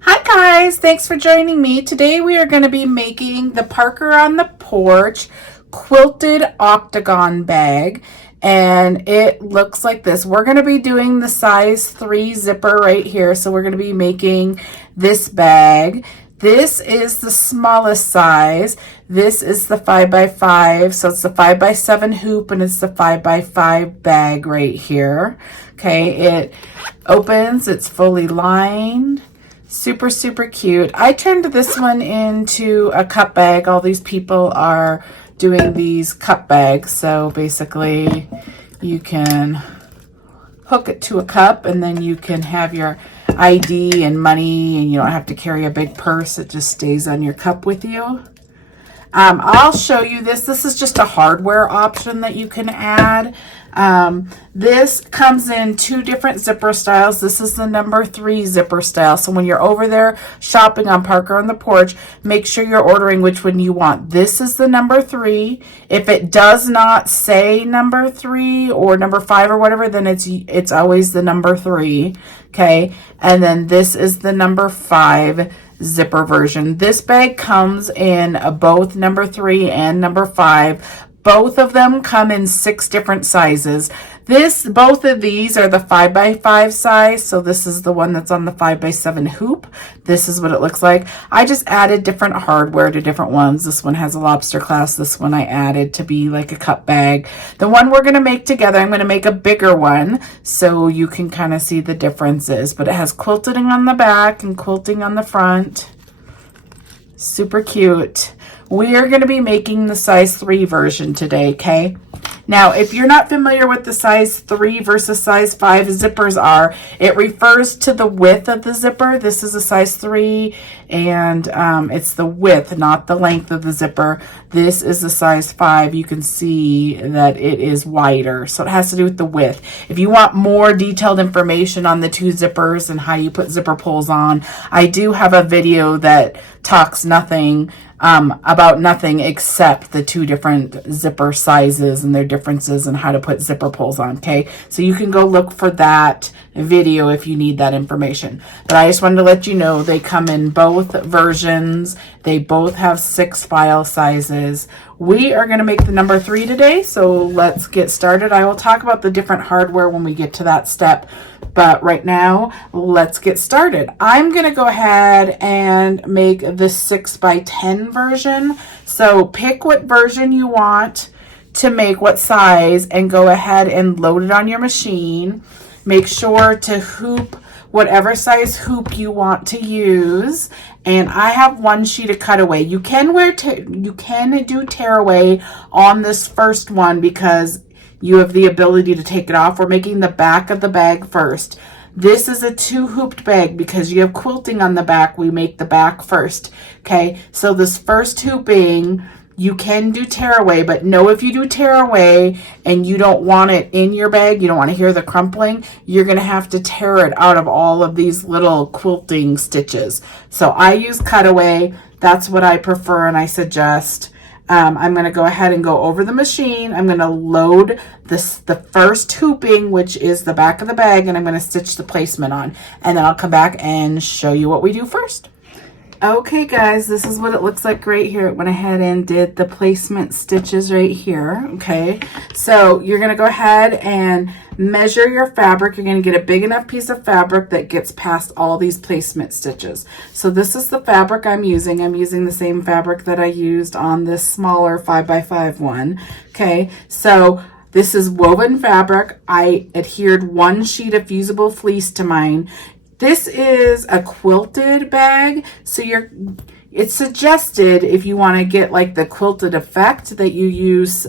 Hi guys, thanks for joining me. Today we are going to be making the Parker on the Porch quilted octagon bag, and it looks like this. We're going to be doing the size 3 zipper right here, so we're going to be making this bag. This is the smallest size. This is the 5x5, so it's the 5x7 hoop, and it's the 5x5 bag right here. Okay, it opens, it's fully lined. Super, super cute. I turned this one into a cup bag. All these people are doing these cup bags. So basically you can hook it to a cup and then you can have your ID and money, and you don't have to carry a big purse. It just stays on your cup with you. I'll show you this. This is just a hardware option that you can add. This comes in 2 different zipper styles. This is the number 3 zipper style. So when you're over there shopping on Parker on the Porch, make sure you're ordering which one you want. This is the number 3. If it does not say number 3 or number 5 or whatever, then it's always the number 3. Okay. And then this is the number 5 zipper version. This bag comes in both number 3 and number 5. Both of them come in 6 different sizes. Both of these are the 5x5 size. So this is the one that's on the 5x7 hoop. This is what it looks like. I just added different hardware to different ones. This one has a lobster clasp. This one I added to be like a cup bag. The one we're going to make together, I'm going to make a bigger one so you can kind of see the differences. But it has quilting on the back and quilting on the front. Super cute. We are going to be making the size 3 version today, okay? Now, if you're not familiar with the size 3 versus size 5 zippers are, it refers to the width of the zipper. This is a size 3, and it's the width, not the length of the zipper. This is the size 5. You can see that it is wider, so it has to do with the width. If you want more detailed information on the 2 zippers and how you put zipper pulls on, I do have a video that talks about nothing except the 2 different zipper sizes and their differences and how to put zipper pulls on, okay? So you can go look for that video if you need that information. But I just wanted to let you know they come in both versions. They both have 6 file sizes. We are going to make the number 3 today, so let's get started. I will talk about the different hardware when we get to that step. But right now, let's get started. I'm going to go ahead and make the 6x10 version. So pick what version you want to make, what size, and go ahead and load it on your machine. Make sure to hoop whatever size hoop you want to use. And I have 1 sheet of cutaway. You can do tearaway on this first one because you have the ability to take it off. We're making the back of the bag first. This is a 2 hooped bag because you have quilting on the back. We make the back first. Okay, so this first hooping, you can do tearaway, but know if you do tearaway and you don't want it in your bag, you don't want to hear the crumpling, you're going to have to tear it out of all of these little quilting stitches. So I use cutaway. That's what I prefer and I suggest. I'm going to go ahead and go over the machine. I'm going to load the first hooping, which is the back of the bag, and I'm going to stitch the placement on. And then I'll come back and show you what we do first. Okay guys, this is what it looks like right here. It went ahead and did the placement stitches right here. Okay, so you're going to go ahead and measure your fabric. You're going to get a big enough piece of fabric that gets past all these placement stitches. So this is the fabric I'm using. I'm using the same fabric that I used on this smaller 5x5 one. Okay, so this is woven fabric. I adhered 1 sheet of fusible fleece to mine. This is a quilted bag, so it's suggested if you want to get like the quilted effect that you use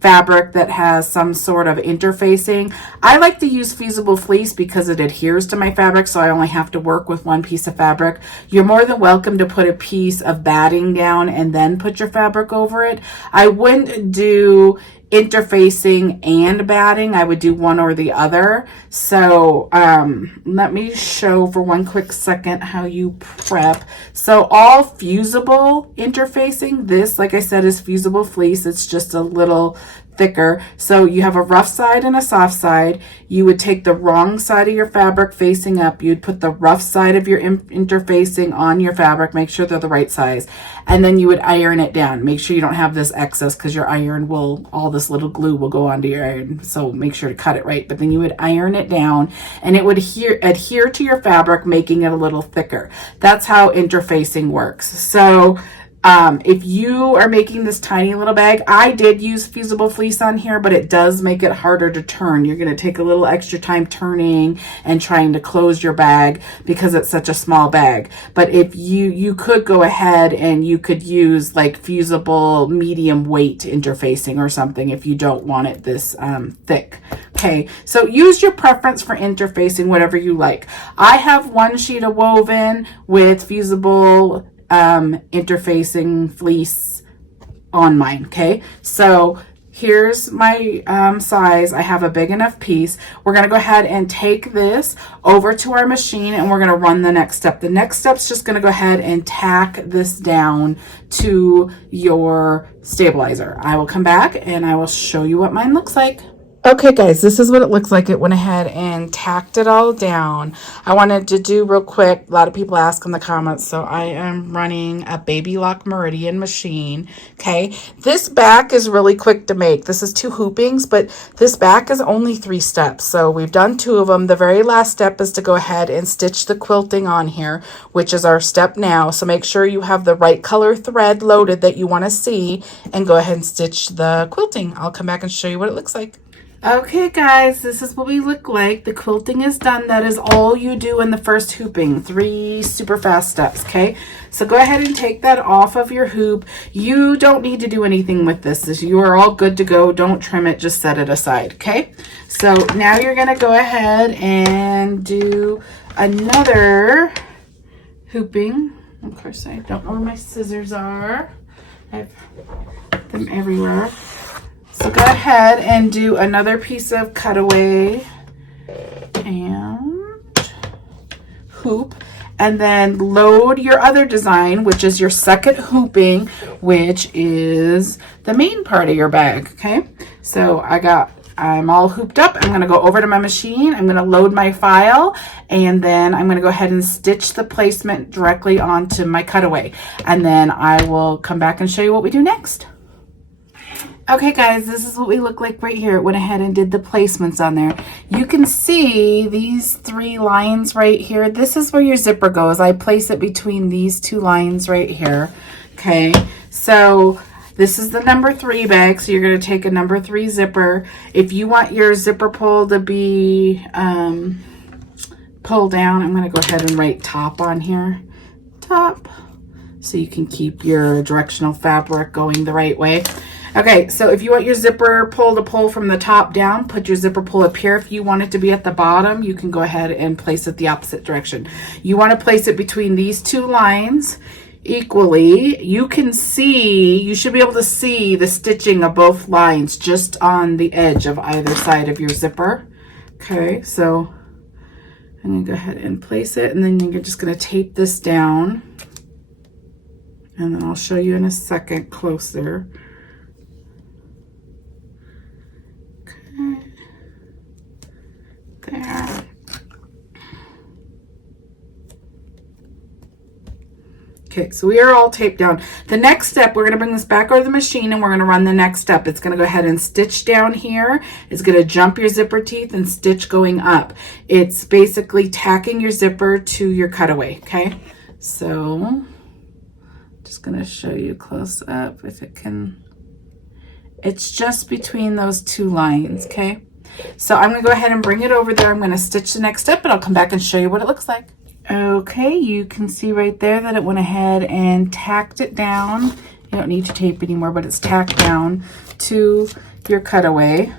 fabric that has some sort of interfacing. I like to use fusible fleece because it adheres to my fabric, so I only have to work with 1 piece of fabric. You're more than welcome to put a piece of batting down and then put your fabric over it. I wouldn't do interfacing and batting. I would do one or the other. So let me show for one quick second how you prep. So all fusible interfacing, this, like I said, is fusible fleece. It's just a little thicker. So you have a rough side and a soft side. You would take the wrong side of your fabric facing up. You'd put the rough side of your interfacing on your fabric. Make sure they're the right size. And then you would iron it down. Make sure you don't have this excess, because your iron will, all this little glue will go onto your iron. So make sure to cut it right. But then you would iron it down, and it would adhere to your fabric, making it a little thicker. That's how interfacing works. So if you are making this tiny little bag, I did use fusible fleece on here, but it does make it harder to turn. You're going to take a little extra time turning and trying to close your bag because it's such a small bag. But if you could go ahead and you could use like fusible medium weight interfacing or something if you don't want it this thick. Okay, so use your preference for interfacing, whatever you like. I have one sheet of woven with fusible interfacing fleece on mine. Okay, so here's my size. I have a big enough piece. We're going to go ahead and take this over to our machine, and we're going to run the next step. The next step is just going to go ahead and tack this down to your stabilizer. I will come back and I will show you what mine looks like. Okay guys, this is what it looks like. It went ahead and tacked it all down. I wanted to do real quick, a lot of people ask in the comments, so I am running a Baby Lock Meridian machine. Okay, this back is really quick to make. This is 2 hoopings, but this back is only 3 steps. So we've done 2 of them. The very last step is to go ahead and stitch the quilting on here, which is our step now. So make sure you have the right color thread loaded that you want to see, and go ahead and stitch the quilting. I'll come back and show you what it looks like. Okay guys, this is what we look like. The quilting is done. That is all you do in the first hooping. 3 super fast steps, okay? So go ahead and take that off of your hoop. You don't need to do anything with this. You are all good to go. Don't trim it, just set it aside, okay? So now you're gonna go ahead and do another hooping. Of course, I don't know where my scissors are. I have them everywhere. So go ahead and do another piece of cutaway and hoop, and then load your other design, which is your second hooping, which is the main part of your bag. Okay, so I'm all hooped up. I'm going to go over to my machine. I'm going to load my file, and then I'm going to go ahead and stitch the placement directly onto my cutaway, and then I will come back and show you what we do next. Okay guys, this is what we look like right here. It went ahead and did the placements on there. You can see these 3 lines right here. This is where your zipper goes. I place it between these 2 lines right here. Okay, so this is the number 3 bag, so you're going to take a number 3 zipper. If you want your zipper pull to be pulled down, I'm going to go ahead and write top on here. Top. So you can keep your directional fabric going the right way. Okay, so if you want your zipper pull to pull from the top down, put your zipper pull up here. If you want it to be at the bottom, you can go ahead and place it the opposite direction. You want to place it between these 2 lines equally. You can see, you should be able to see the stitching of both lines just on the edge of either side of your zipper. Okay, so I'm going to go ahead and place it, and then you're just going to tape this down. And then I'll show you in a second closer. There. Okay, so we are all taped down. The next step, we're going to bring this back over to the machine, and we're going to run the next step. It's going to go ahead and stitch down here. It's going to jump your zipper teeth and stitch going up. It's basically tacking your zipper to your cutaway, okay? So just going to show you close up if it can. It's just between those 2 lines, okay? So I'm going to go ahead and bring it over there. I'm going to stitch the next step, and I'll come back and show you what it looks like. Okay, you can see right there that it went ahead and tacked it down. You don't need to tape anymore, but it's tacked down to your cutaway.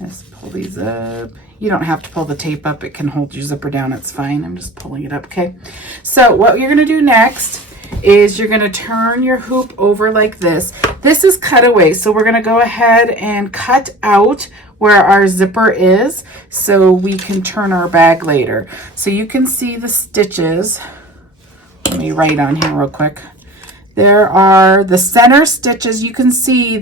Let's pull these up. You don't have to pull the tape up. It can hold your zipper down. It's fine. I'm just pulling it up, okay? So what you're going to do next is you're going to turn your hoop over like this. This is cutaway, so we're going to go ahead and cut out where our zipper is so we can turn our bag later. So you can see the stitches. Let me write on here real quick. there are the center stitches. You can see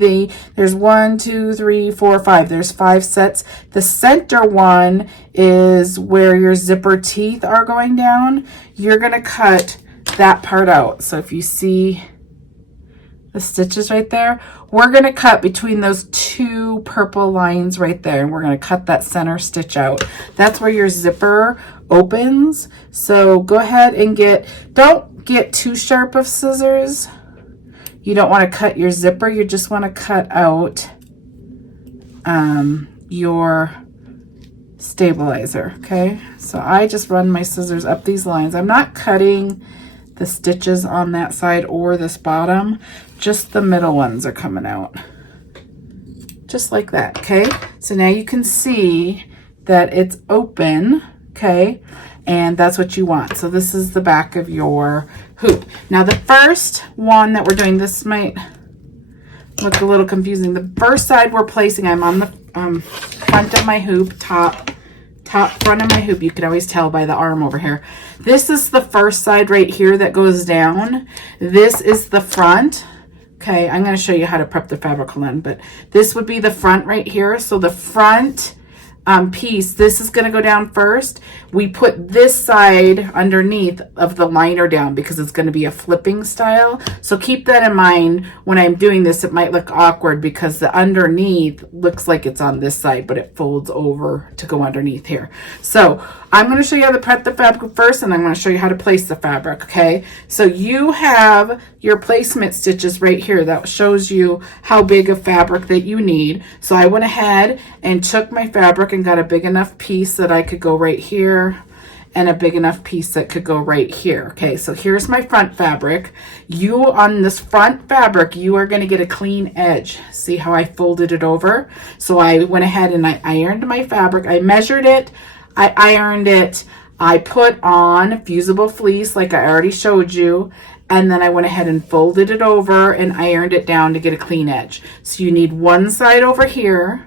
there's 1, 2, 3, 4, 5. There's 5 sets. The center one is where your zipper teeth are going down. You're going to cut that part out. So if you see the stitches right there, we're going to cut between those 2 purple lines right there, and we're going to cut that center stitch out. That's where your zipper opens. So go ahead and don't get too sharp of scissors. You don't want to cut your zipper, you just want to cut out your stabilizer. Okay, so I just run my scissors up these lines. I'm not cutting the stitches on that side or this bottom, just the middle ones are coming out, just like that. Okay, so now you can see that it's open. Okay, and that's what you want. So this is the back of your hoop. Now the first one that we're doing, this might look a little confusing. The first side we're placing, I'm on the front of my hoop, top front of my hoop. You can always tell by the arm over here. This is the first side right here that goes down. This is the front. Okay, I'm going to show you how to prep the fabric then, but this would be the front right here. So the front piece, this is going to go down first. We put this side underneath of the liner down because it's going to be a flipping style. So keep that in mind when I'm doing this. It might look awkward because the underneath looks like it's on this side, but it folds over to go underneath here. So I'm going to show you how to prep the fabric first, and I'm going to show you how to place the fabric. Okay, so you have your placement stitches right here that shows you how big of fabric that you need. So I went ahead and took my fabric and got a big enough piece that I could go right here and a big enough piece that could go right here. Okay, so here's my front fabric. You, on this front fabric, you are going to get a clean edge. See how I folded it over? So I went ahead and I ironed my fabric. I measured it, I ironed it, I put on fusible fleece like I already showed you, and then I went ahead and folded it over and ironed it down to get a clean edge. So you need one side over here,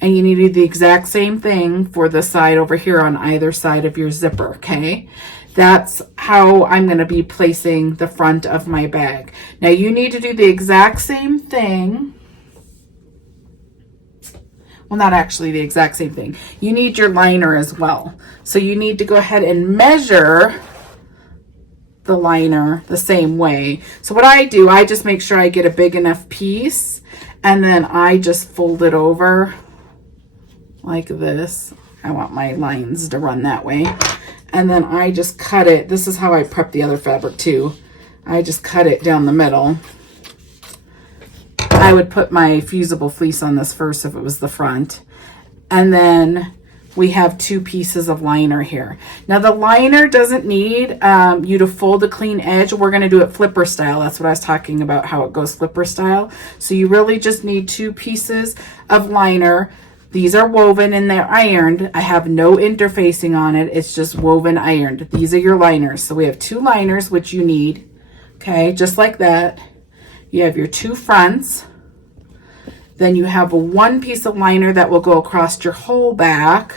and you need to do the exact same thing for the side over here on either side of your zipper. Okay, that's how I'm going to be placing the front of my bag. Now you need to do the exact same thing. Well, not actually the exact same thing. You need your liner as well. So you need to go ahead and measure the liner the same way. So what I do, I just make sure I get a big enough piece, and then I just fold it over like this. I want my lines to run that way. And then I just cut it. This is how I prep the other fabric too. I just cut it down the middle. I would put my fusible fleece on this first if it was the front. And then we have 2 pieces of liner here. Now the liner doesn't need you to fold a clean edge. We're going to do it flipper style. That's what I was talking about, how it goes flipper style. So you really just need 2 pieces of liner. These are woven and they're ironed. I have no interfacing on it. It's just woven ironed. These are your liners. So we have 2 liners, which you need. Okay, just like that. You have your 2 fronts. Then you have 1 piece of liner that will go across your whole back.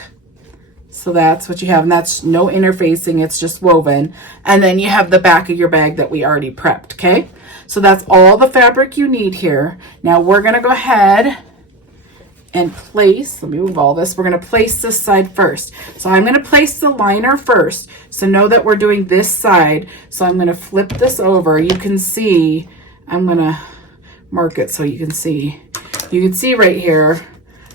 So that's what you have, and that's no interfacing, it's just woven. And then you have the back of your bag that we already prepped. Okay, so that's all the fabric you need here. Now we're going to go ahead and place, let me move all this. We're going to place this side first. So I'm going to place the liner first. So know that we're doing this side. So I'm going to flip this over. You can see, I'm going to mark it so you can see. You can see right here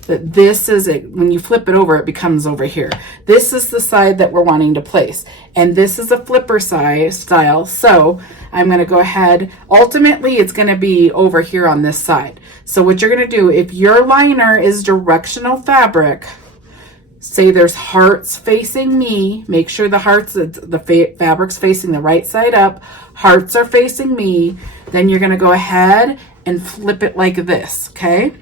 that this is it. When you flip it over, it becomes over here. This is the side that we're wanting to place. And this is a flipper side style. So I'm going to go ahead. Ultimately, it's going to be over here on this side. So what you're going to do, if your liner is directional fabric, say there's hearts facing me, make sure the hearts, the fabric's facing the right side up, hearts are facing me, then you're going to go ahead and flip it like this, okay?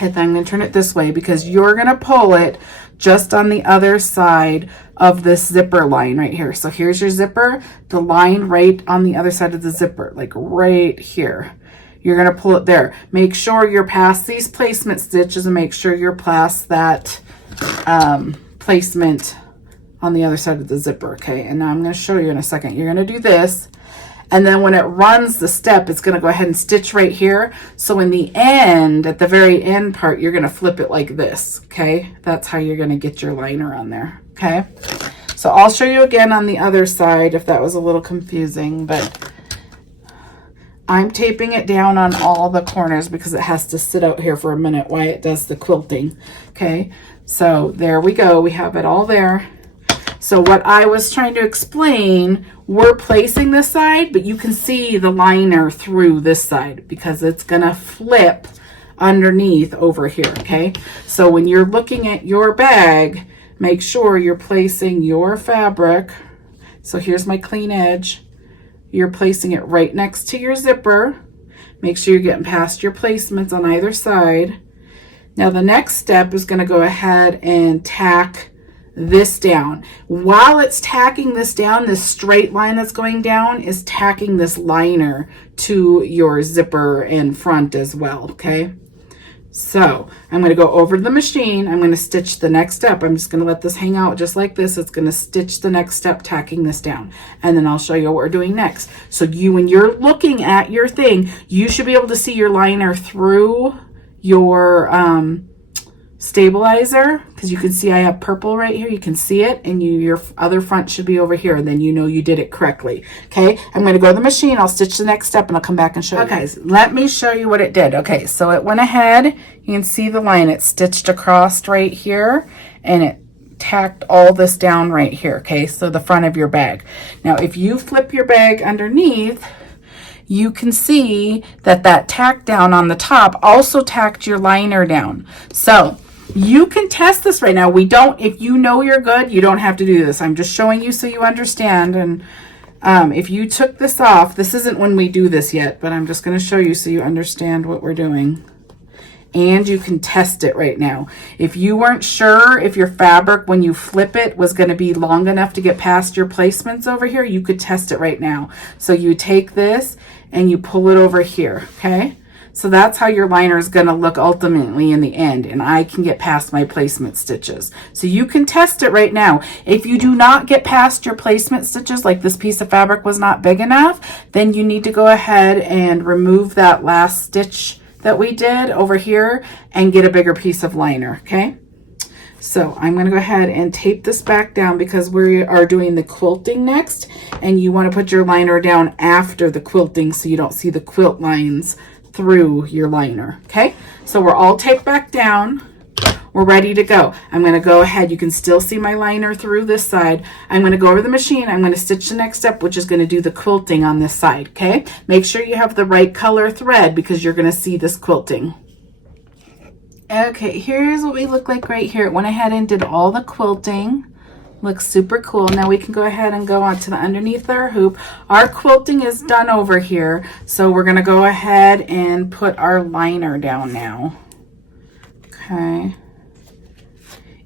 And then I'm going to turn it this way because you're going to pull it just on the other side of this zipper line right here. So here's your zipper, the line right on the other side of the zipper, like right here. You're going to pull it there. Make sure you're past these placement stitches and make sure you're past that placement on the other side of the zipper, okay? And now I'm going to show you in a second. You're going to do this, And then when it runs the step, it's going to go ahead and stitch right here. So in the end, at the very end part, you're going to flip it like this, okay? That's how you're going to get your liner on there, okay? So I'll show you again on the other side if that was a little confusing, but I'm taping it down on all the corners because it has to sit out here for a minute while it does the quilting, okay? So there we go. We have it all there. So what I was trying to explain, we're placing this side, but you can see the liner through this side because it's going to flip underneath over here, okay? So when you're looking at your bag, make sure you're placing your fabric. So here's my clean edge. You're placing it right next to your zipper. Make sure you're getting past your placements on either side. Now the next step is going to go ahead and tack this down. While it's tacking this down, this straight line that's going down is tacking this liner to your zipper and front as well, okay? So I'm going to go over to the machine. I'm going to stitch the next step. I'm just going to let this hang out just like this. It's going to stitch the next step, tacking this down. And then I'll show you what we're doing next. So when you're looking at your thing, you should be able to see your liner through your stabilizer, because you can see I have purple right here. You can see it, and your other front should be over here, and then you know you did it correctly. Okay, I'm going to go to the machine. I'll stitch the next step and I'll come back and show you. Okay, let me show you what it did. Okay, so it went ahead. You can see the line. It stitched across right here, and it tacked all this down right here. Okay, so the front of your bag. Now if you flip your bag underneath, you can see that that tack down on the top also tacked your liner down. So you can test this right now. If you know you're good, you don't have to do this. I'm just showing you so you understand. And if you took this off, this isn't when we do this yet, but I'm just going to show you so you understand what we're doing. And you can test it right now. If you weren't sure if your fabric, when you flip it, was going to be long enough to get past your placements over here, you could test it right now. So you take this and you pull it over here, okay? So that's how your liner is going to look ultimately in the end, and I can get past my placement stitches. So you can test it right now. If you do not get past your placement stitches, like this piece of fabric was not big enough, then you need to go ahead and remove that last stitch that we did over here and get a bigger piece of liner, okay? So I'm going to go ahead and tape this back down because we are doing the quilting next, and you want to put your liner down after the quilting so you don't see the quilt lines through your liner, okay? So we're all taped back down. We're ready to go. I'm going to go ahead. You can still see my liner through this side. I'm going to go over the machine. I'm going to stitch the next step, which is going to do the quilting on this side, okay? Make sure you have the right color thread because you're going to see this quilting. Okay, here's what we look like right here. It went ahead and did all the quilting. Looks super cool. Now we can go ahead and go on to the underneath our hoop. Our quilting is done over here, so we're going to go ahead and put our liner down now. Okay.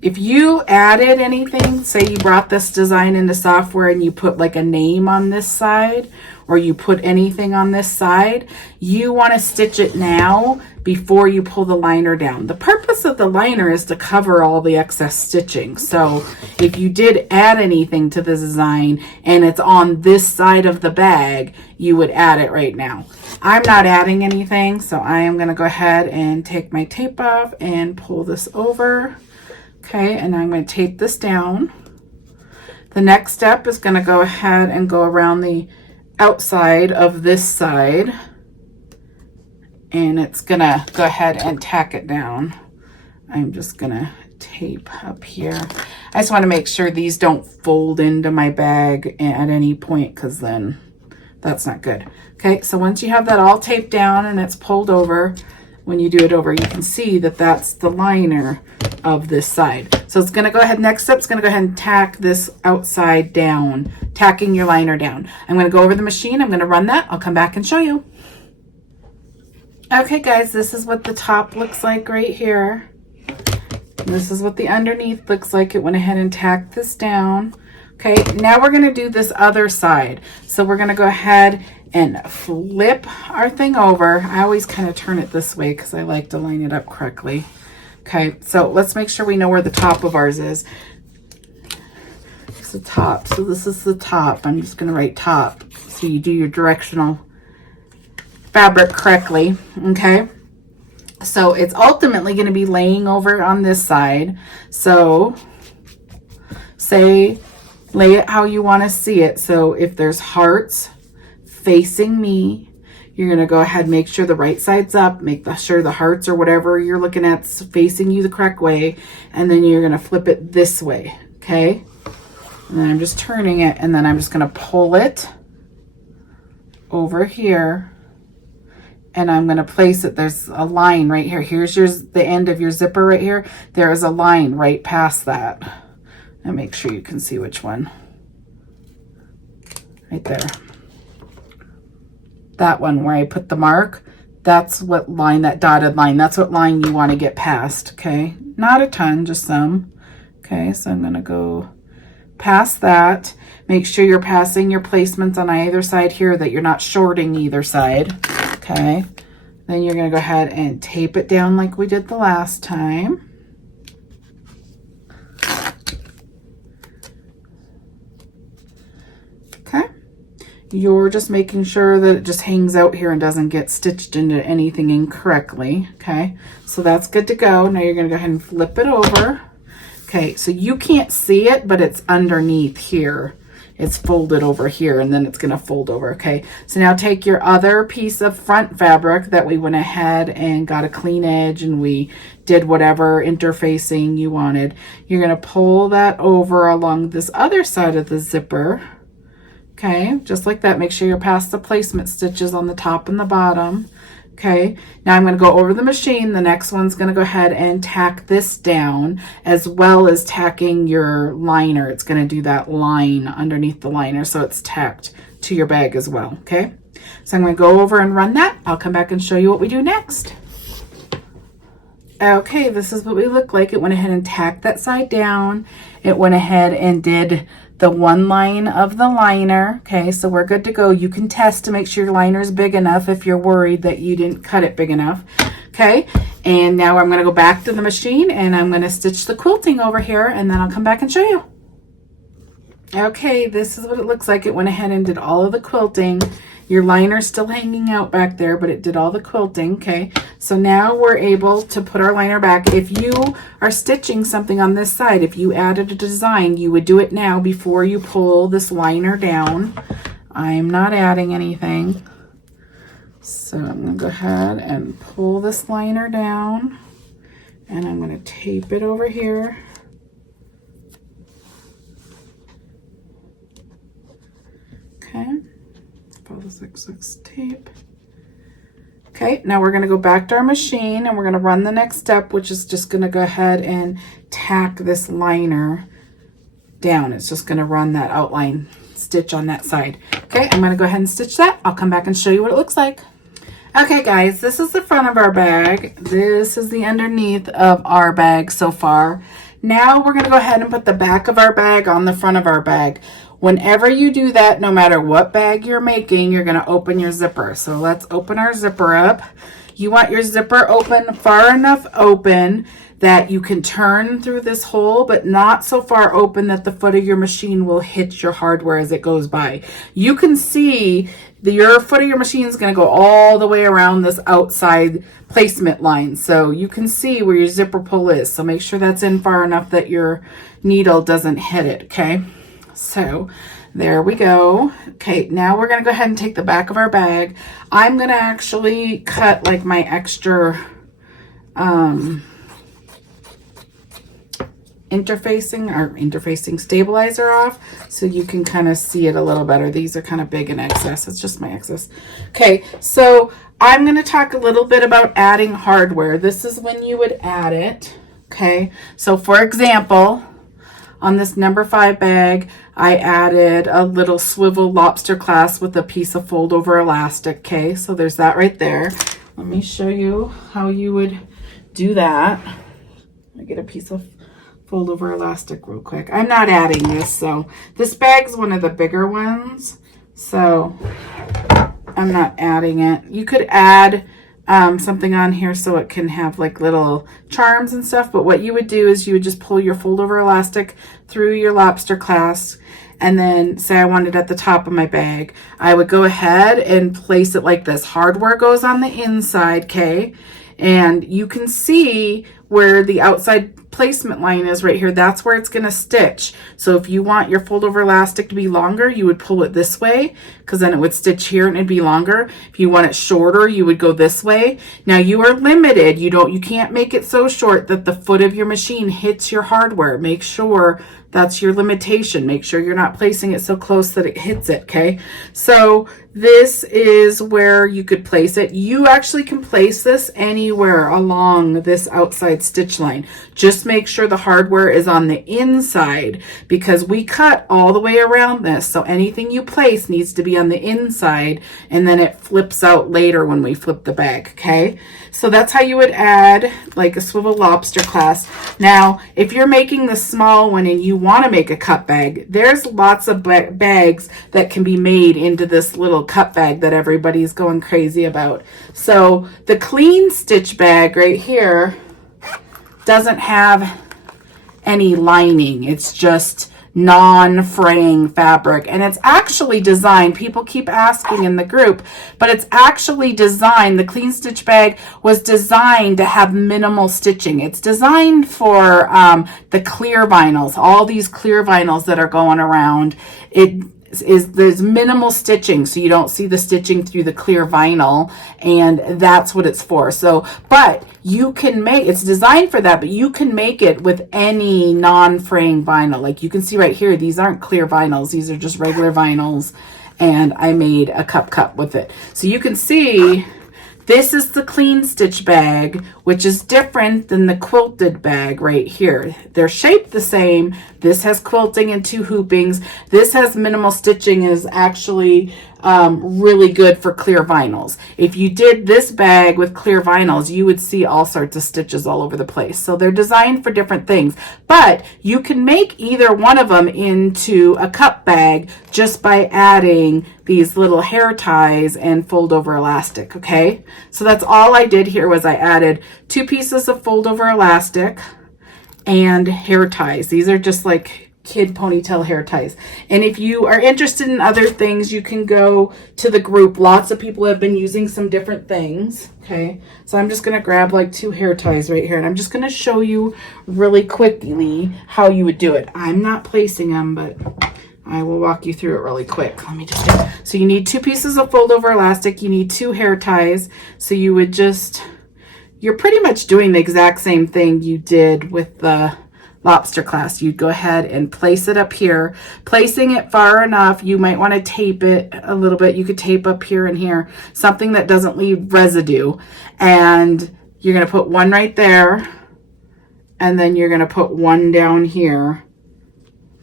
If you added anything, say you brought this design into software and you put like a name on this side, or you put anything on this side, you want to stitch it now before you pull the liner down. The purpose of the liner is to cover all the excess stitching. So if you did add anything to the design and it's on this side of the bag, you would add it right now. I'm not adding anything, so I am going to go ahead and take my tape off and pull this over. Okay, and I'm going to tape this down. The next step is going to go ahead and go around the outside of this side, and it's going to go ahead and tack it down. I'm just going to tape up here. I just want to make sure these don't fold into my bag at any point, because then that's not good. Okay, so once you have that all taped down and it's pulled over, when you do it over, you can see that that's the liner of this side. So it's going to go ahead, next step is going to go ahead and tack this outside down, tacking your liner down. I'm going to go over the machine. I'm going to run that. I'll come back and show you. Okay guys, this is what the top looks like right here. This is what the underneath looks like. It went ahead and tacked this down. Okay, now we're going to do this other side. So we're going to go ahead and flip our thing over. I always kind of turn it this way because I like to line it up correctly. Okay, so let's make sure we know where the top of ours is. This the top. So this is the top. I'm just going to write top so you do your directional fabric correctly. Okay. So it's ultimately going to be laying over on this side. So lay it how you want to see it. So if there's hearts facing me, you're going to go ahead, make sure the right side's up, make sure the hearts or whatever you're looking at's facing you the correct way, and then you're going to flip it this way, okay? And then I'm just turning it, and then I'm just going to pull it over here, and I'm going to place it. There's a line right here. Here's the end of your zipper right here. There is a line right past that. And make sure you can see which one. Right there. That one where I put the mark, that's what line, that dotted line, that's what line you want to get past, okay? Not a ton, just some. Okay, so I'm going to go past that. Make sure you're passing your placements on either side here, that you're not shorting either side, okay? Then you're going to go ahead and tape it down like we did the last time. You're just making sure that it just hangs out here and doesn't get stitched into anything incorrectly. Okay, so that's good to go. Now you're going to go ahead and flip it over. Okay, so you can't see it, but it's underneath here. It's folded over here, and then it's going to fold over. Okay, so now take your other piece of front fabric that we went ahead and got a clean edge, and we did whatever interfacing you wanted. You're going to pull that over along this other side of the zipper. Okay, just like that. Make sure you're past the placement stitches on the top and the bottom. Okay, now I'm going to go over the machine. The next one's going to go ahead and tack this down, as well as tacking your liner. It's going to do that line underneath the liner, so it's tacked to your bag as well. Okay, so I'm going to go over and run that. I'll come back and show you what we do next. Okay, this is what we look like. It went ahead and tacked that side down. It went ahead and did the one line of the liner. Okay, so we're good to go. You can test to make sure your liner is big enough if you're worried that you didn't cut it big enough. Okay, and now I'm going to go back to the machine and I'm going to stitch the quilting over here, and then I'll come back and show you. Okay, this is what it looks like. It went ahead and did all of the quilting. Your liner's still hanging out back there, but it did all the quilting. Okay, so now we're able to put our liner back. If you are stitching something on this side, if you added a design, you would do it now before you pull this liner down. I'm not adding anything. So I'm going to go ahead and pull this liner down, and I'm going to tape it over here. Okay. Follow the 6/6 tape. Okay, now we're going to go back to our machine and we're going to run the next step, which is just going to go ahead and tack this liner down. It's just going to run that outline stitch on that side. Okay, I'm going to go ahead and stitch that. I'll come back and show you what it looks like. Okay guys, this is the front of our bag. This is the underneath of our bag so far. Now we're going to go ahead and put the back of our bag on the front of our bag. Whenever you do that, no matter what bag you're making, you're going to open your zipper. So let's open our zipper up. You want your zipper open far enough open that you can turn through this hole, but not so far open that the foot of your machine will hit your hardware as it goes by. You can see your foot of your machine is going to go all the way around this outside placement line. So you can see where your zipper pull is. So make sure that's in far enough that your needle doesn't hit it, okay? So there we go. Okay, now we're going to go ahead and take the back of our bag. I'm going to actually cut like my extra interfacing stabilizer off so you can kind of see it a little better. These are kind of big in excess. It's just my excess. Okay, so I'm going to talk a little bit about adding hardware. This is when you would add it. Okay, so for example, on this number 5 bag, I added a little swivel lobster clasp with a piece of fold over elastic. Okay, so there's that right there. Let me show you how you would do that. I get a piece of fold over elastic real quick. I'm not adding this, so this bag's one of the bigger ones, so I'm not adding it. You could add something on here so it can have like little charms and stuff. But what you would do is you would just pull your fold over elastic through your lobster clasp, and then say I want it at the top of my bag. I would go ahead and place it like this. Hardware goes on the inside, okay? And you can see where the outside placement line is right here. That's where it's going to stitch. So if you want your fold over elastic to be longer, you would pull it this way, because then it would stitch here and it'd be longer. If you want it shorter, you would go this way. Now you are limited. You can't make it so short that the foot of your machine hits your hardware. Make sure that's your limitation. Make sure you're not placing it so close that it hits it, okay? So this is where you could place it. You actually can place this anywhere along this outside stitch line. Just make sure the hardware is on the inside, because we cut all the way around this. So anything you place needs to be on the inside, and then it flips out later when we flip the bag, okay? So that's how you would add like a swivel lobster clasp. Now, if you're making the small one and you want to make a cup bag, there's lots of bags that can be made into this little cup bag that everybody's going crazy about. So the clean stitch bag right here doesn't have any lining. It's just non-fraying fabric, and it's actually designed, people keep asking in the group, but it's actually designed, the clean stitch bag was designed to have minimal stitching. It's designed for the clear vinyls, all these clear vinyls that are going around. There's minimal stitching, so you don't see the stitching through the clear vinyl, and that's what it's for. So, but you can make, it's designed for that, but you can make it with any non-fraying vinyl. Like you can see right here, these aren't clear vinyls, these are just regular vinyls, and I made a cup with it. So you can see this is the clean stitch bag, which is different than the quilted bag right here. They're shaped the same. This has quilting and 2 hoopings. This has minimal stitching and is actually really good for clear vinyls. If you did this bag with clear vinyls, you would see all sorts of stitches all over the place. So they're designed for different things, but you can make either one of them into a cup bag just by adding these little hair ties and fold over elastic, okay? So that's all I did here, was I added 2 pieces of fold over elastic and hair ties. These are just like kid ponytail hair ties. And if you are interested in other things, you can go to the group. Lots of people have been using some different things, okay? So I'm just going to grab like 2 hair ties right here, and I'm just going to show you really quickly how you would do it. I'm not placing them, but I will walk you through it really quick. Let me just do it. So you need 2 pieces of fold over elastic. You need 2 hair ties. So you would just, you're pretty much doing the exact same thing you did with the lobster clasp. You'd go ahead and place it up here, placing it far enough. You might want to tape it a little bit. You could tape up here and here, something that doesn't leave residue. And you're going to put one right there, and then you're going to put one down here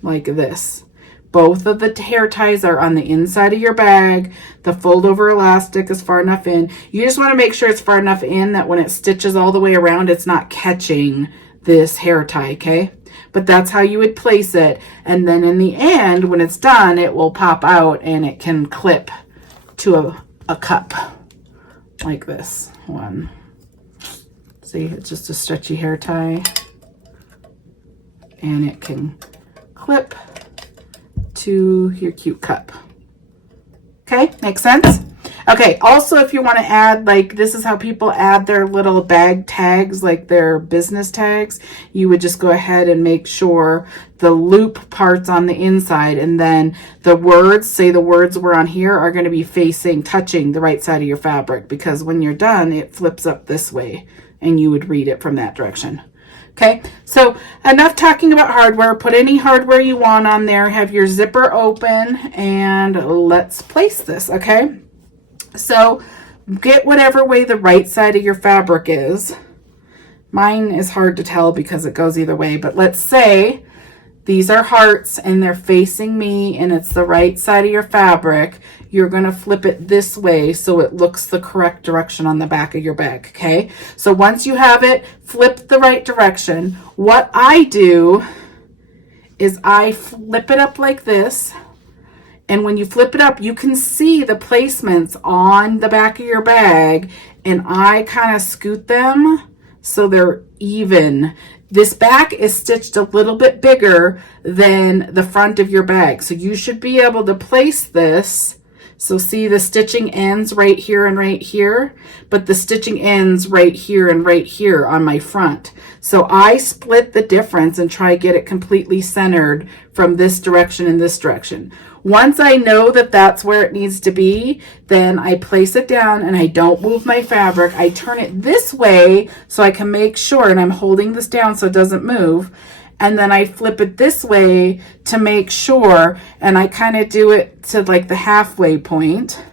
like this. Both of the hair ties are on the inside of your bag. The fold over elastic is far enough in. You just want to make sure it's far enough in that when it stitches all the way around, it's not catching this hair tie, okay? But that's how you would place it. And then in the end, when it's done, it will pop out and it can clip to a cup like this one. See, it's just a stretchy hair tie, and it can clip to your cute cup. Okay, makes sense? Okay, also if you want to add, like, this is how people add their little bag tags, like their business tags. You would just go ahead and make sure the loop part's on the inside, and then the words, say the words were on here, are going to be facing, touching the right side of your fabric, because when you're done, it flips up this way, and you would read it from that direction. Okay, so enough talking about hardware. Put any hardware you want on there. Have your zipper open, and let's place this, okay? So get whatever way the right side of your fabric is. Mine is hard to tell because it goes either way, but let's say these are hearts and they're facing me and it's the right side of your fabric. You're going to flip it this way so it looks the correct direction on the back of your bag, okay? So once you have it flipped the right direction, what I do is I flip it up like this. And when you flip it up, you can see the placements on the back of your bag, and I kind of scoot them so they're even. This back is stitched a little bit bigger than the front of your bag. So you should be able to place this. So see, the stitching ends right here and right here, but the stitching ends right here and right here on my front. So I split the difference and try to get it completely centered from this direction and this direction. Once I know that that's where it needs to be, then I place it down and I don't move my fabric. I turn it this way so I can make sure, and I'm holding this down so it doesn't move. And then I flip it this way to make sure, and I kind of do it to like the halfway point.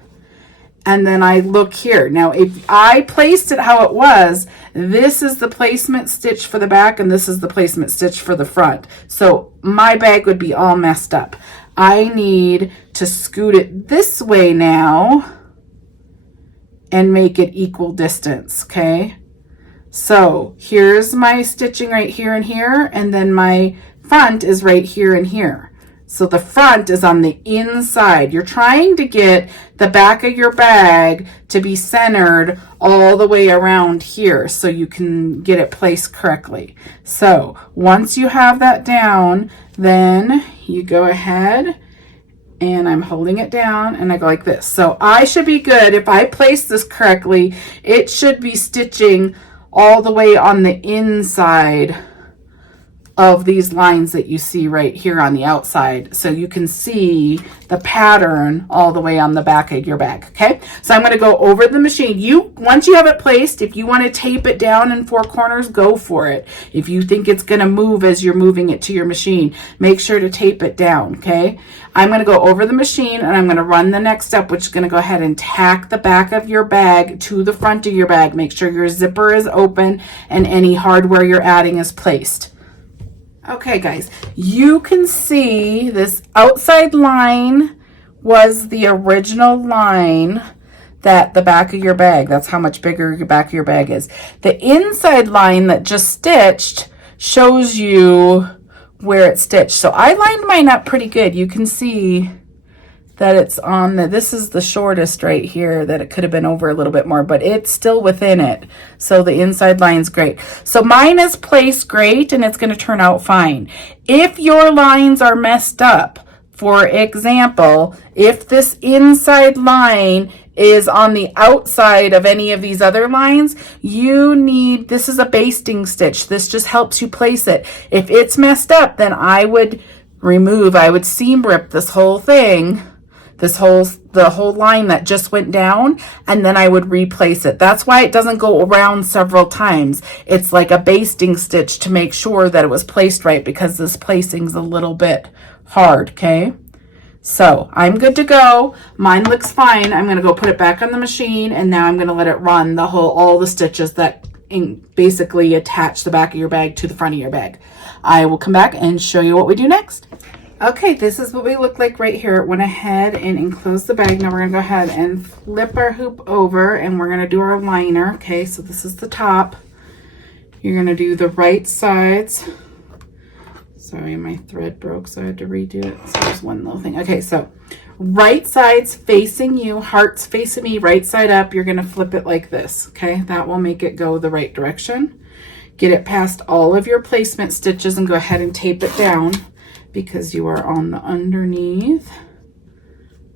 And then I look here. Now, if I placed it how it was, this is the placement stitch for the back and this is the placement stitch for the front. So my bag would be all messed up. I need to scoot it this way now and make it equal distance, okay? So here's my stitching right here and here, and then my front is right here and here. So the front is on the inside. You're trying to get the back of your bag to be centered all the way around here so you can get it placed correctly. So once you have that down, then you go ahead and I'm holding it down and I go like this. So I should be good. If I place this correctly, it should be stitching all the way on the inside of these lines that you see right here on the outside, so you can see the pattern all the way on the back of your bag. Okay, so I'm going to go over the machine. Once you have it placed, if you want to tape it down in 4 corners, go for it. If you think it's going to move as you're moving it to your machine, make sure to tape it down. Okay, I'm going to go over the machine and I'm going to run the next step, which is going to go ahead and tack the back of your bag to the front of your bag. Make sure your zipper is open and any hardware you're adding is placed. Okay guys, you can see this outside line was the original line that the back of your bag, that's how much bigger your back of your bag is. The inside line that just stitched shows you where it's stitched. So I lined mine up pretty good. You can see that it's on this is the shortest right here, that it could have been over a little bit more, but it's still within it. So the inside line's great. So mine is placed great and it's going to turn out fine. If your lines are messed up, for example, if this inside line is on the outside of any of these other lines, this is a basting stitch. This just helps you place it. If it's messed up, then I would seam rip this whole thing, the whole line that just went down, and then I would replace it. That's why it doesn't go around several times. It's like a basting stitch to make sure that it was placed right, because this placing's a little bit hard, okay? So I'm good to go. Mine looks fine. I'm gonna go put it back on the machine, and now I'm gonna let it run all the stitches that basically attach the back of your bag to the front of your bag. I will come back and show you what we do next. Okay, this is what we look like right here. It went ahead and enclosed the bag. Now we're gonna go ahead and flip our hoop over and we're gonna do our liner. Okay, so this is the top. You're gonna do the right sides. Sorry, my thread broke, so I had to redo it. So there's one little thing. Okay, so right sides facing you, hearts facing me, right side up. You're gonna flip it like this, okay? That will make it go the right direction. Get it past all of your placement stitches and go ahead and tape it down, because you are on the underneath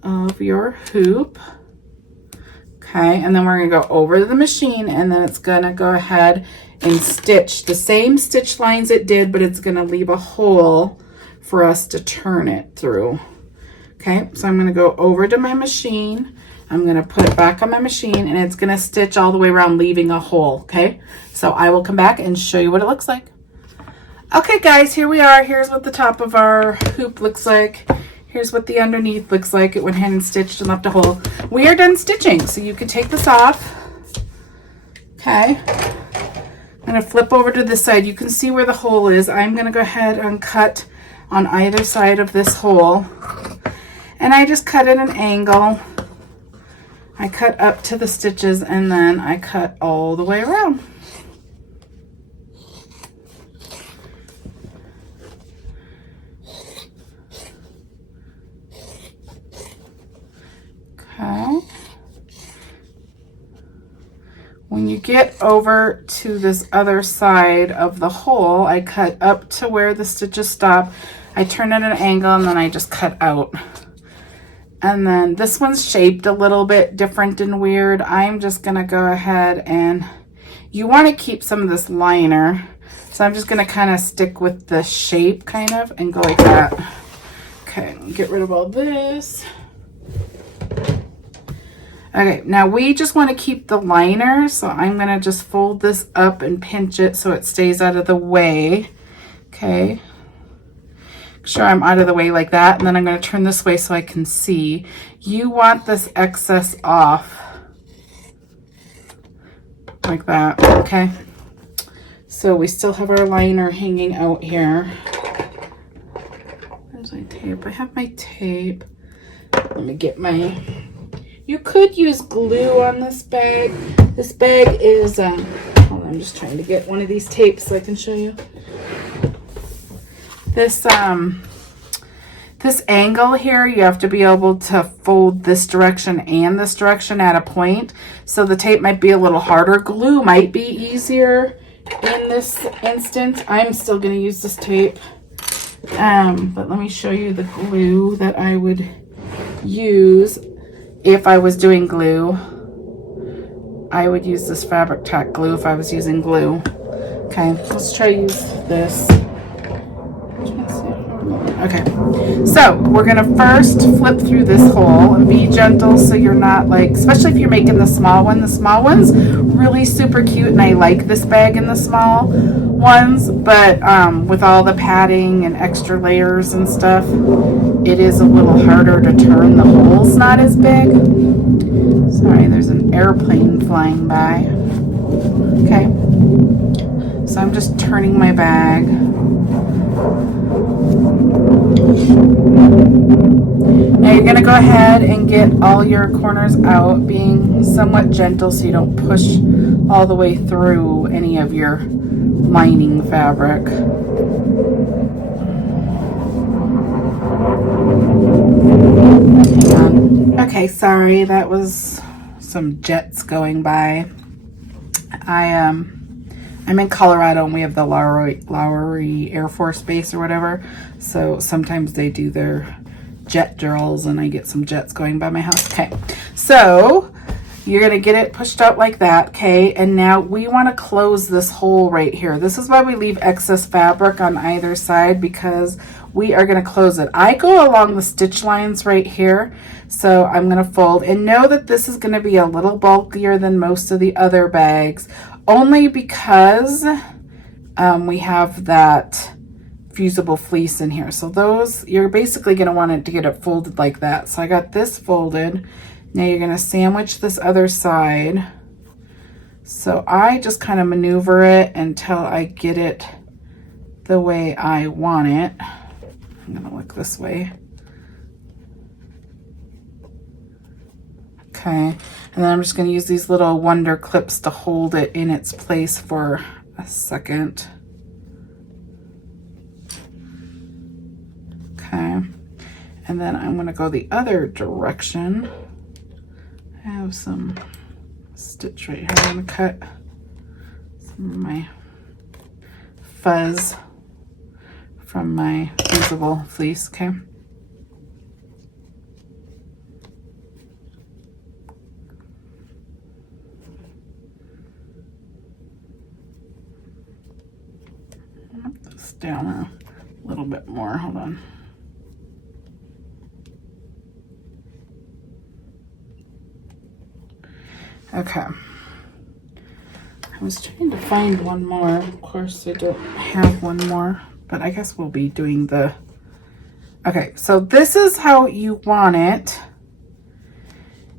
of your hoop. Okay, and then we're gonna go over to the machine, and then it's gonna go ahead and stitch the same stitch lines it did, but it's gonna leave a hole for us to turn it through. Okay, so I'm gonna go over to my machine. I'm gonna put it back on my machine, and it's gonna stitch all the way around, leaving a hole, okay? So I will come back and show you what it looks like. Okay guys, here we are. Here's what the top of our hoop looks like. Here's what the underneath looks like. It went ahead and stitched and left a hole. We are done stitching, so you can take this off. Okay. I'm gonna flip over to this side. You can see where the hole is. I'm gonna go ahead and cut on either side of this hole. And I just cut at an angle. I cut up to the stitches, and then I cut all the way around. Okay. get over to this other side of the hole, I cut up to where the stitches stop. I turn at an angle and then I just cut out. And then this one's shaped a little bit different and weird. I'm just gonna go ahead and, you wanna keep some of this liner. So I'm just gonna kind of stick with the shape kind of and go like that. Okay, get rid of all this. Okay, now we just want to keep the liner, so I'm going to just fold this up and pinch it so it stays out of the way. Okay, make sure I'm out of the way like that, and then I'm going to turn this way so I can see. You want this excess off like that, okay? So we still have our liner hanging out here. Where's my tape? I have my tape. Let me get my... You could use glue on this bag. This bag is, hold on, I'm just trying to get one of these tapes so I can show you. This, this angle here, you have to be able to fold this direction and this direction at a point. So the tape might be a little harder. Glue might be easier in this instance. I'm still going to use this tape. But let me show you the glue that I would use. If I was doing glue, I would use this fabric tack glue if I was using glue. Okay, let's try to use this. Okay, so we're gonna first flip through this hole and be gentle so you're not like, especially if you're making the small one. The small one's really super cute and I like this bag in the small ones, but with all the padding and extra layers and stuff, it is a little harder to turn. The hole's not as big. Sorry, there's an airplane flying by. Okay, so I'm just turning my bag. Now you're going to go ahead and get all your corners out, being somewhat gentle so you don't push all the way through any of your lining fabric. Hang on. Okay, sorry, that was some jets going by. I'm in Colorado and we have the Lowry Air Force Base or whatever. So sometimes they do their jet drills and I get some jets going by my house. Okay, so you're gonna get it pushed out like that, okay? And now we wanna close this hole right here. This is why we leave excess fabric on either side, because we are gonna close it. I go along the stitch lines right here. So I'm gonna fold, and know that this is gonna be a little bulkier than most of the other bags, only because we have that fusible fleece in here. So those, you're basically going to want it to get it folded like that. So I got this folded. Now you're going to sandwich this other side. So I just kind of maneuver it until I get it the way I want it. I'm going to look this way. Okay, and then I'm just going to use these little wonder clips to hold it in its place for a second. Okay, and then I'm going to go the other direction. I have some stitch right here. I'm going to cut some of my fuzz from my fusible fleece, okay? Down a little bit more. Hold on. Okay. I was trying to find one more. Of course, I don't have one more, but I guess we'll be doing the... Okay, so this is how you want it.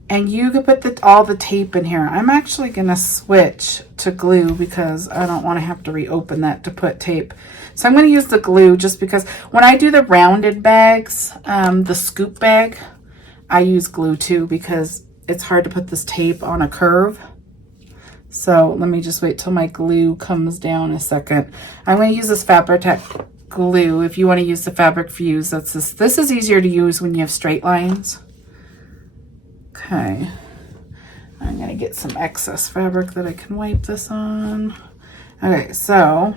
And you can put all the tape in here. I'm actually going to switch to glue because I don't want to have to reopen that to put tape. So I'm going to use the glue just because when I do the rounded bags, the scoop bag, I use glue too because it's hard to put this tape on a curve. So let me just wait till my glue comes down a second. I'm going to use this Fabric Tech glue. If you want to use the Fabric Fuse, that's this is easier to use when you have straight lines. Okay, I'm gonna get some excess fabric that I can wipe this on. Okay, so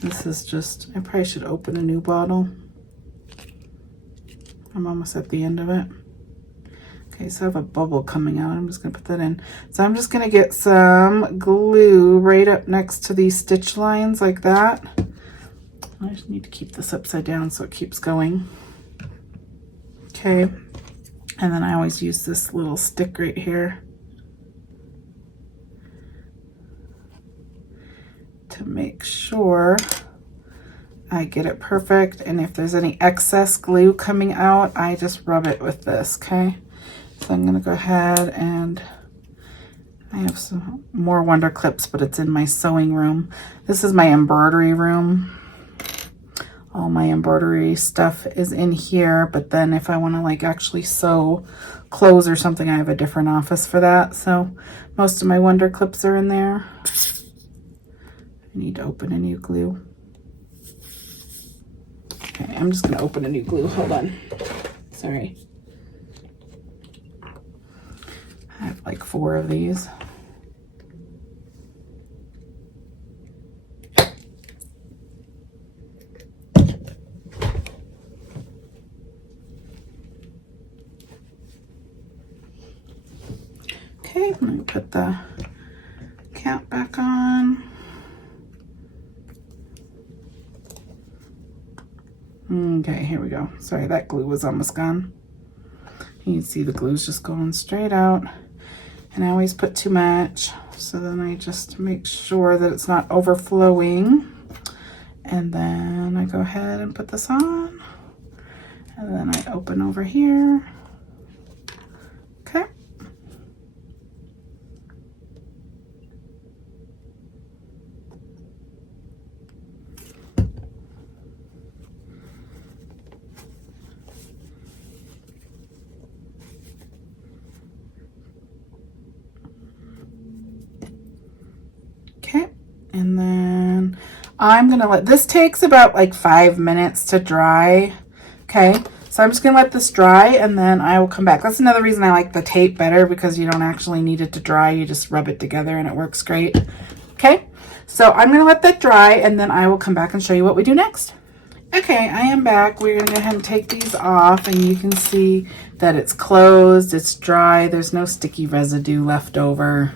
this is just, I probably should open a new bottle. I'm almost at the end of it. Okay, so I have a bubble coming out. I'm just gonna put that in. So I'm just gonna get some glue right up next to these stitch lines like that. I just need to keep this upside down so it keeps going. Okay, and then I always use this little stick right here to make sure I get it perfect. And if there's any excess glue coming out, I just rub it with this, okay? So I'm gonna go ahead and I have some more Wonder Clips, but it's in my sewing room. This is my embroidery room. All my embroidery stuff is in here, but then if I want to like actually sew clothes or something, I have a different office for that. So most of my Wonder Clips are in there. I need to open a new glue. Okay, I'm just gonna open a new glue. Hold on. Sorry. I have like 4 of these. Okay, I'm going to put the cap back on. Okay, here we go. Sorry, that glue was almost gone. You can see the glue's just going straight out. And I always put too much, so then I just make sure that it's not overflowing. And then I go ahead and put this on. And then I open over here. Okay. And then I'm gonna let this, takes about like 5 minutes to dry. Okay, so I'm just gonna let this dry and then I will come back. That's another reason I like the tape better, because you don't actually need it to dry. You just rub it together and it works great. Okay, so I'm gonna let that dry and then I will come back and show you what we do next. Okay, I am back. We're gonna go ahead and take these off and you can see that it's closed, it's dry, there's no sticky residue left over.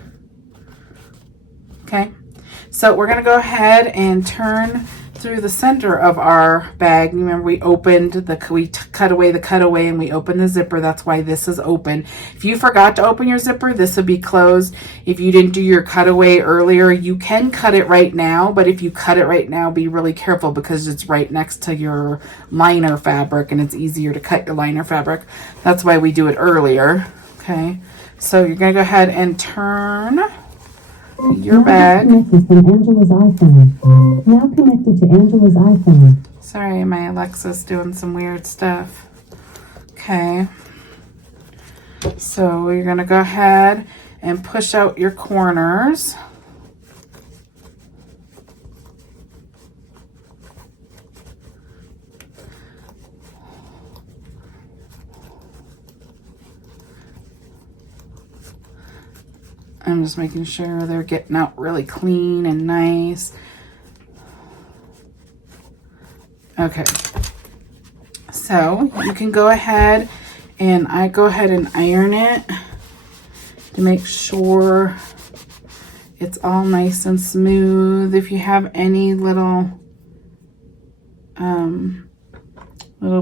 Okay. So we're going to go ahead and turn through the center of our bag. Remember, we cut away the cutaway and we opened the zipper. That's why this is open. If you forgot to open your zipper, this would be closed. If you didn't do your cutaway earlier, you can cut it right now. But if you cut it right now, be really careful because it's right next to your liner fabric and it's easier to cut your liner fabric. That's why we do it earlier. Okay, so you're going to go ahead and turn your bag. Connected from Angela's iPhone. Now connected to Angela's iPhone. Sorry, my Alexa's doing some weird stuff. Okay. So you're going to go ahead and push out your corners. I'm just making sure they're getting out really clean and nice. Okay, so you can go ahead and I go ahead and iron it to make sure it's all nice and smooth. If you have any little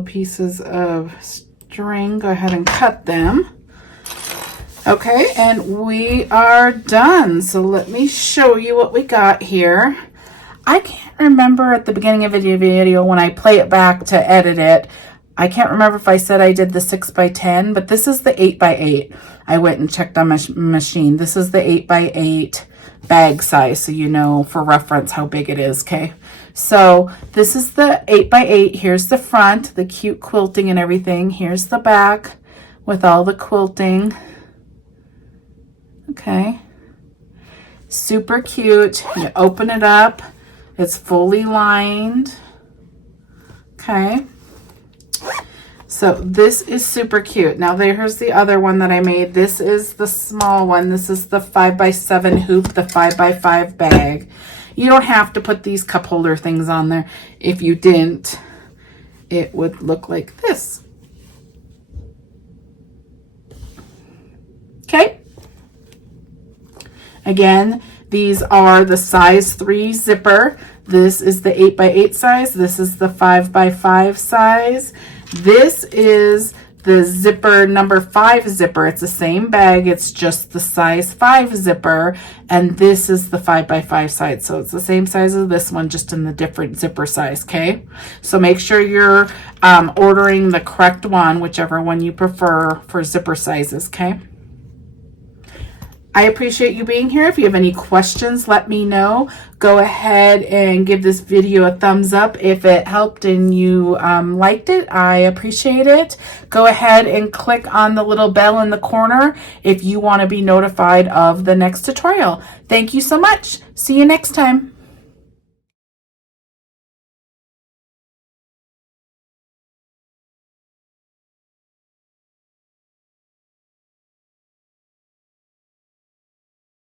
pieces of string, go ahead and cut them. Okay, and we are done. So let me show you what we got here. I can't remember at the beginning of the video when I play it back to edit it. I can't remember if I said I did the 6x10, but this is the 8x8. I went and checked on my machine. This is the 8x8 bag size, so you know for reference how big it is, okay? So this is the 8x8. Here's the front, the cute quilting and everything. Here's the back with all the quilting. Okay, super cute. You open it up, it's fully lined. Okay, So this is super cute. Now there's the other one that I made. This is the small one. This is the 5x7 hoop, the 5x5 bag. You don't have to put these cup holder things on there. If you didn't, it would look like this. Okay. Again, these are the size 3 zipper. This is the 8x8 size. This is the 5x5 size. This is the zipper number 5 zipper. It's the same bag. It's just the size 5 zipper. And this is the 5x5 size. So it's the same size as this one, just in the different zipper size. Okay. So make sure you're ordering the correct one, whichever one you prefer for zipper sizes. Okay. I appreciate you being here. If you have any questions, let me know. Go ahead and give this video a thumbs up if it helped and you liked it. I appreciate it. Go ahead and click on the little bell in the corner if you want to be notified of the next tutorial. Thank you so much. See you next time.